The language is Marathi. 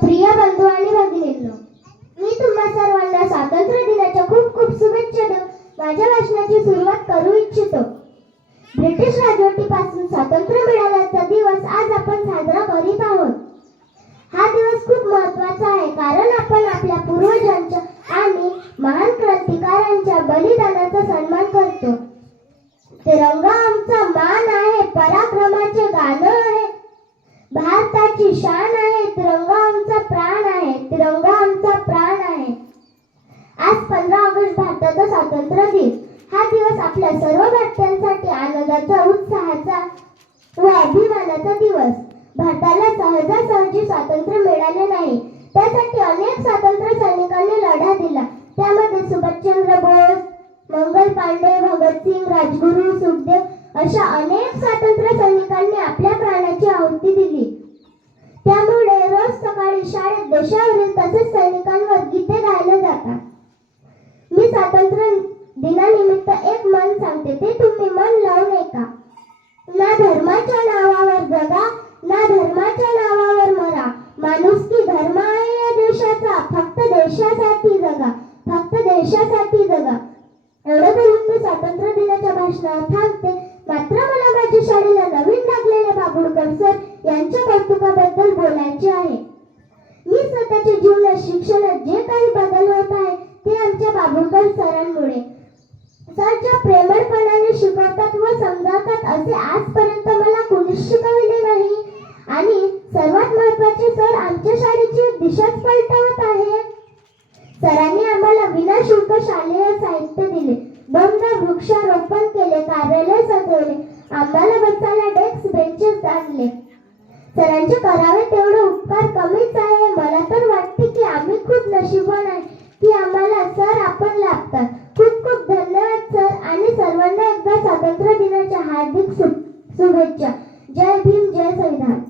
प्रिय बंधू आणि भगिनींनो मी तुम्हा सर्वांना स्वातंत्र्य दिनाच्या खूप खूप शुभेच्छा देऊन माझ्या भाषणाची सुरुवात करू इच्छितो. ब्रिटिश राजवटीपासून स्वातंत्र्य मिळाल्याचा दिवस आज आपण साजरा करीत आहोत. हा दिवस खूप महत्त्वाचा आहे कारण आपण आपल्या पूर्वजांच्या आणि महान क्रांतिकारांच्या बलिदानाचा सन्मान करतो. तिरंगा आमचा मान आहे पराक्रमाचे गाणं आहे. भारताची शान आपल्या सर्व भारतीयांसाठी आनंदाचा उत्साहाचा व अभिमानाचा दिवस. भारताला सहजासहजी स्वातंत्र्य मिळाले नाही. त्यासाठी अनेक स्वातंत्र्य सैनिकांनी लढा दिला. त्यामध्ये सुभाषचंद्र बोस मंगल पांडे भगतसिंग राजगुरू सुखदेव अशा अनेक स्वातंत्र्य सैनिकांनी आपल्या प्राणाची आहुती दिली. त्यामुळे रोज सकाळी शाळेत देशावरील तसेच सैनिकांवर गीते गायले जातात मी स्वातंत्र्य दिनानिमित्त एक मन सांगते ते तुम्ही मन लावून ऐका ना धर्माच्या नावावर जगा ना धर्माच्या नावावर मरा. माणुसकी धर्म आहे या देशाचा फक्त देशासाठी जगा फक्त देशासाठी जगा. एवढं बोलून मी स्वातंत्र्य दिनाच्या भाषणावर थांबते. मात्र मला माझ्या शाळेला नवीन लागलेले बाबुळकर सर यांच्या कौतुकाबद्दल बोलायचे आहे. मी स्वतःच्या जीवनात शिक्षणात जे काही बदल होत आहे ते आमच्या बाबुळकर सरांमुळे सर प्रेमळपणाने शिकवतात व समजावतात असे आजपर्यंत मला कोणीच शिकविले नाही. आणि सर्वात महत्त्वाचे सर आमच्या शाळेची दिशाच पलटवत आहे. सरांनी आम्हाला विनाशुल्क शालेय साहित्य दिले. बंद वृक्षारोपण केले कार्यालय सजवले आम्हाला बसायला डेस्क बेंचेस आणले सरांचे करावे तेवढे उपकार कमीच आहे. मला तर वाटते की आम्ही खूप नशिबवान आहे की आम्हाला सर आपण लाभतात. शुभेच्छा. जय भीम जय संविधान